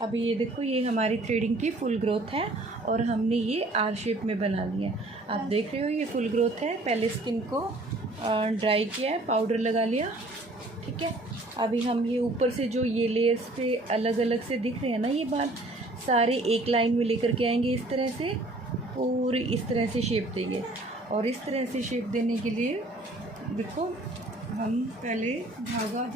अभी ये देखो, ये हमारी थ्रेडिंग की फुल ग्रोथ है और हमने ये आर शेप में बना लिया है। आप देख रहे हो ये फुल ग्रोथ है। पहले स्किन को ड्राई किया है, पाउडर लगा लिया, ठीक है। अभी हम ये ऊपर से जो ये लेयर्स पे अलग अलग से दिख रहे हैं ना, ये बाल सारे एक लाइन में लेकर के आएंगे इस तरह से, पूरी इस तरह से शेप देंगे। और इस तरह से शेप देने के लिए देखो, हम पहले धागा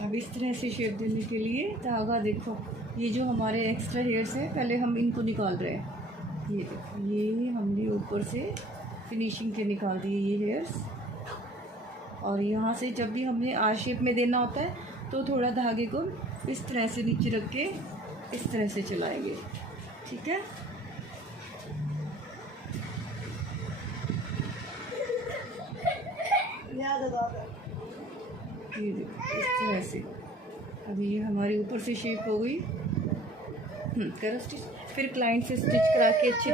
अब इस तरह से शेप देने के लिए धागा देखो, ये जो हमारे एक्स्ट्रा हेयर्स हैं पहले हम इनको निकाल रहे हैं। ये देखो, ये हमने ऊपर से फिनिशिंग के निकाल दिए ये हेयर्स। और यहाँ से जब भी हमने आर शेप में देना होता है तो थोड़ा धागे को इस तरह से नीचे रख के इस तरह से चलाएंगे, ठीक है। ये देखो इस तरह से। अभी ये हमारी ऊपर से शेप हो गई। करो स्टिच। फिर क्लाइंट से स्टिच करा के अच्छी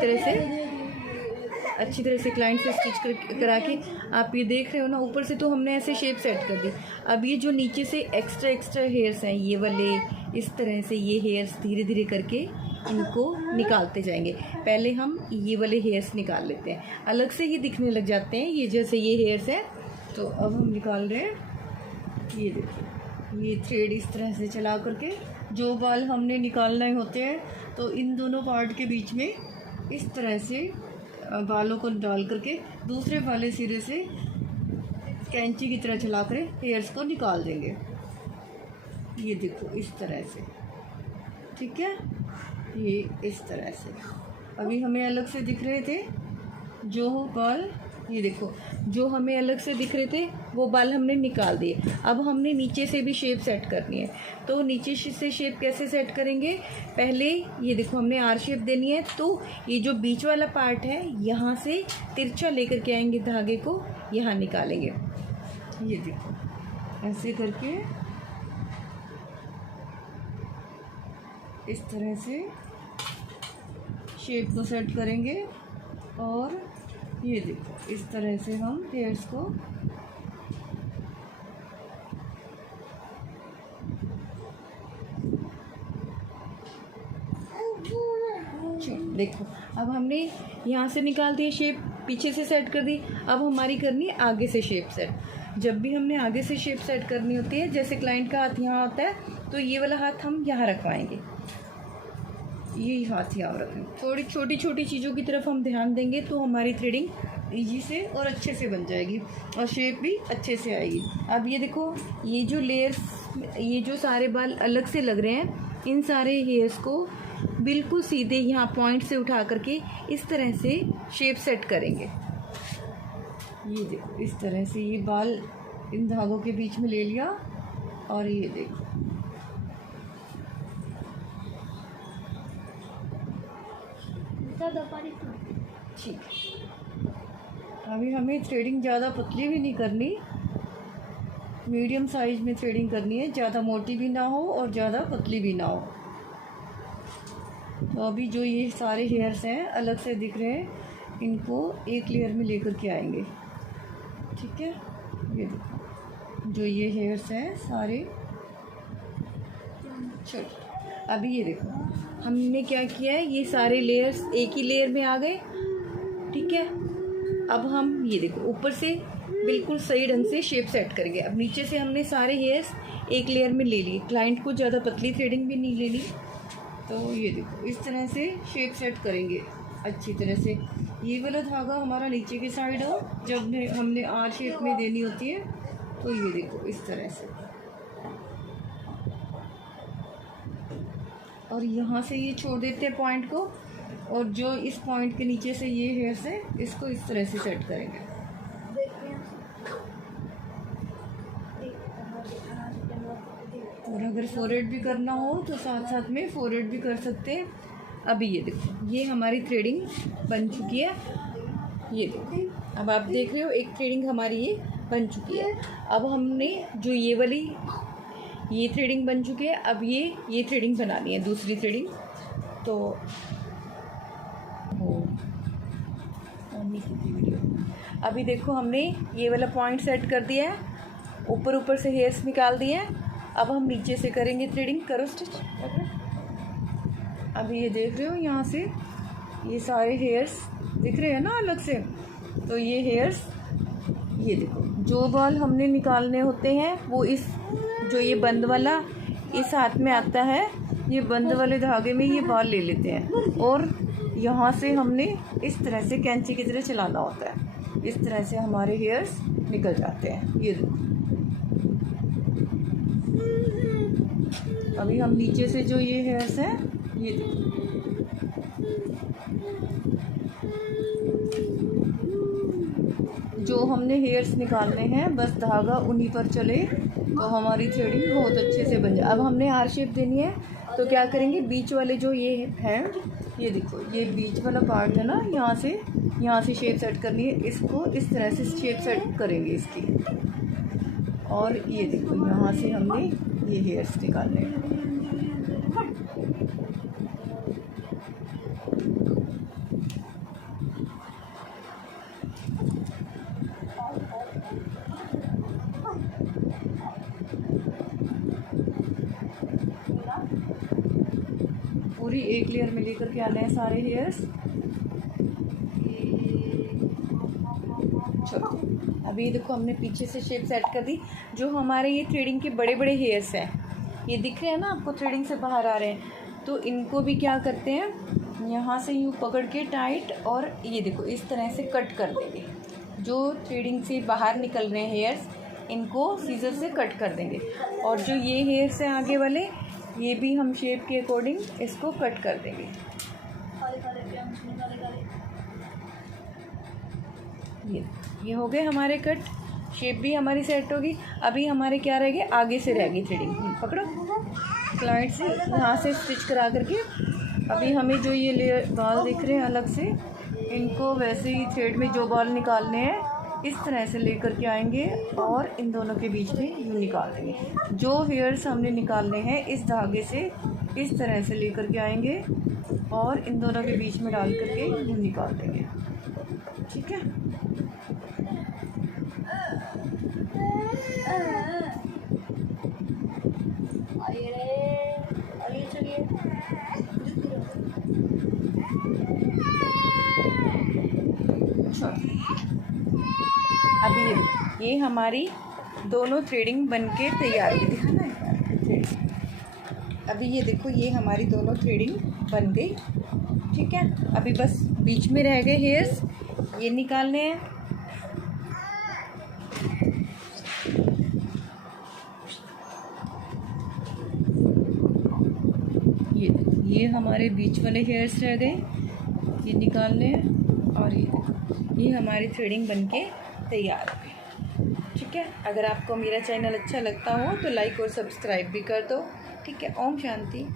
तरह से क्लाइंट से स्टिच करा के आप ये देख रहे हो ना, ऊपर से तो हमने ऐसे शेप सेट कर दी। अब ये जो नीचे से एक्स्ट्रा हेयर्स हैं, ये वाले इस तरह से ये हेयर्स धीरे धीरे करके इनको निकालते जाएंगे। पहले हम ये वाले हेयर्स निकाल लेते हैं, अलग से ही दिखने लग जाते हैं ये, जैसे ये हेयर्स हैं। तो अब हम निकाल रहे हैं। ये देखिए, ये थ्रेड इस तरह से चला करके जो बाल हमने निकालने होते हैं तो इन दोनों पार्ट के बीच में इस तरह से बालों को डाल करके दूसरे वाले सिरे से कैंची की तरह चला कर हेयर्स को निकाल देंगे। ये देखो इस तरह से, ठीक है। ये इस तरह से अभी हमें अलग से दिख रहे थे जो बाल, ये देखो जो हमें अलग से दिख रहे थे वो बाल हमने निकाल दिए। अब हमने नीचे से भी शेप सेट करनी है। तो नीचे से शेप कैसे सेट करेंगे? पहले ये देखो, हमने आर शेप देनी है तो ये जो बीच वाला पार्ट है यहाँ से तिरछा लेकर के आएंगे, धागे को यहाँ निकालेंगे। ये देखो ऐसे करके इस तरह से शेप को सेट करेंगे। और ये देखो इस तरह से हम हेयर्स को देखो, अब हमने यहाँ से निकाल दिया शेप, पीछे से सेट कर दी। अब हमारी करनी है आगे से शेप सेट। जब भी हमने आगे से शेप सेट करनी होती है, जैसे क्लाइंट का हाथ यहाँ होता है तो ये वाला हाथ हम यहाँ रखवाएंगे, ये हाथ यहाँ रखें। थोड़ी छोटी छोटी चीज़ों की तरफ हम ध्यान देंगे तो हमारी थ्रेडिंग ईजी से और अच्छे से बन जाएगी और शेप भी अच्छे से आएगी। अब ये देखो, ये जो लेयर्स, ये जो सारे बाल अलग से लग रहे हैं, इन सारे हेयर्स को बिल्कुल सीधे यहाँ पॉइंट से उठा करके इस तरह से शेप सेट करेंगे। ये देखो इस तरह से ये बाल इन धागों के बीच में ले लिया और ये देखो ठीक। अभी हमें थ्रेडिंग ज़्यादा पतली भी नहीं करनी, मीडियम साइज में थ्रेडिंग करनी है, ज़्यादा मोटी भी ना हो और ज़्यादा पतली भी ना हो। तो अभी जो ये सारे हेयर्स हैं अलग से दिख रहे हैं, इनको एक लेयर में लेकर के आएंगे, ठीक है। ये देखो जो ये हेयर्स हैं सारे, चलो अभी ये देखो हमने क्या किया है, ये सारे लेयर्स एक ही लेयर में आ गए, ठीक है। अब हम ये देखो ऊपर से बिल्कुल सही ढंग से शेप सेट करेंगे। अब नीचे से हमने सारे हेयर्स एक लेयर में ले लिए, क्लाइंट को ज़्यादा पतली थ्रेडिंग भी नहीं लेनी। तो ये देखो इस तरह से शेप सेट करेंगे अच्छी तरह से। ये वाला धागा हमारा नीचे की साइड हो, जब हमने आर शेप में देनी होती है तो ये देखो इस तरह से। और यहाँ से ये छोड़ देते हैं पॉइंट को, और जो इस पॉइंट के नीचे से ये हेयर्स है इसको इस तरह से सेट करेंगे। और अगर फोरहेड भी करना हो तो साथ साथ में फोरहेड भी कर सकते हैं। अभी ये देखो ये हमारी थ्रेडिंग बन चुकी है। ये देखो अब आप देख रहे हो एक थ्रेडिंग हमारी ये बन चुकी है। अब हमने जो ये वाली ये थ्रेडिंग बन चुकी है, अब ये थ्रेडिंग बनानी है, दूसरी थ्रेडिंग। तो नहीं की थी वीडियो। अभी देखो हमने ये वाला पॉइंट सेट कर दिया है, ऊपर से हेयर्स निकाल दिए हैं। अब हम नीचे से करेंगे थ्रेडिंग। करो स्टिच। अभी ये देख रहे हो यहाँ से ये सारे हेयर्स दिख रहे हैं ना अलग से, तो ये हेयर्स ये देखो जो बाल हमने निकालने होते हैं वो इस जो ये बंद वाला इस हाथ में आता है, ये बंद वाले धागे में ये बाल ले लेते हैं और यहाँ से हमने इस तरह से कैंची की तरह चलाना होता है। इस तरह से हमारे हेयर्स निकल जाते हैं। ये देखो अभी हम नीचे से जो ये हेयर्स हैं ये देखो जो हमने हेयर्स निकालने हैं बस धागा उन्हीं पर चले तो हमारी थ्रेडिंग बहुत अच्छे से बन जाए। अब हमने आर शेप देनी है तो क्या करेंगे, बीच वाले जो ये हैं ये देखो ये बीच वाला पार्ट है ना, यहाँ से शेप सेट करनी है। इसको इस तरह से शेप सेट करेंगे इसकी, और ये देखो यहाँ से हमने ये हेयर्स निकालने हैं। पूरी एक लेयर में लेकर के आने हैं सारे हेयर्स। चलो अभी देखो हमने पीछे से शेप सेट कर दी। जो हमारे ये थ्रेडिंग के बड़े बड़े हेयर्स हैं ये दिख रहे हैं ना आपको, थ्रेडिंग से बाहर आ रहे हैं, तो इनको भी क्या करते हैं यहाँ से यूँ पकड़ के टाइट और ये देखो इस तरह से कट कर देंगे। जो थ्रेडिंग से बाहर निकल रहे हैं हेयर्स इनको सीजर से कट कर देंगे, और जो ये हेयर्स हैं आगे वाले ये भी हम शेप के अकॉर्डिंग इसको कट कर देंगे। ये हो गए हमारे कट, शेप भी हमारी सेट होगी। अभी हमारे क्या रह गए, आगे से रह गई थ्रेडिंग। पकड़ो क्लाइंट से यहाँ से स्टिच करा करके अभी हमें जो ये लेयर बाल दिख रहे हैं अलग से, इनको वैसे ही थ्रेड में जो बाल निकालने हैं इस तरह से लेकर के आएंगे और इन दोनों के बीच में यूँ निकाल देंगे। जो हेयर्स हमने निकालने हैं इस धागे से इस तरह से लेकर के आएंगे और इन दोनों के बीच में डाल करके यूँ निकाल देंगे। ठीक है, अभी ये हमारी दोनों थ्रेडिंग बनके तैयार हुई। दिखाना है अभी ये देखो ये हमारी दोनों थ्रेडिंग बन गई। ठीक है, अभी बस बीच में रह गए हेयर्स, ये निकालने हैं। ये हमारे बीच वाले हेयर्स रह गए, ये निकालने हैं, और ये हमारी थ्रेडिंग बनके तैयार हो गई। ठीक है, अगर आपको मेरा चैनल अच्छा लगता हो तो लाइक और सब्सक्राइब भी कर दो। ठीक है, ओम शांति।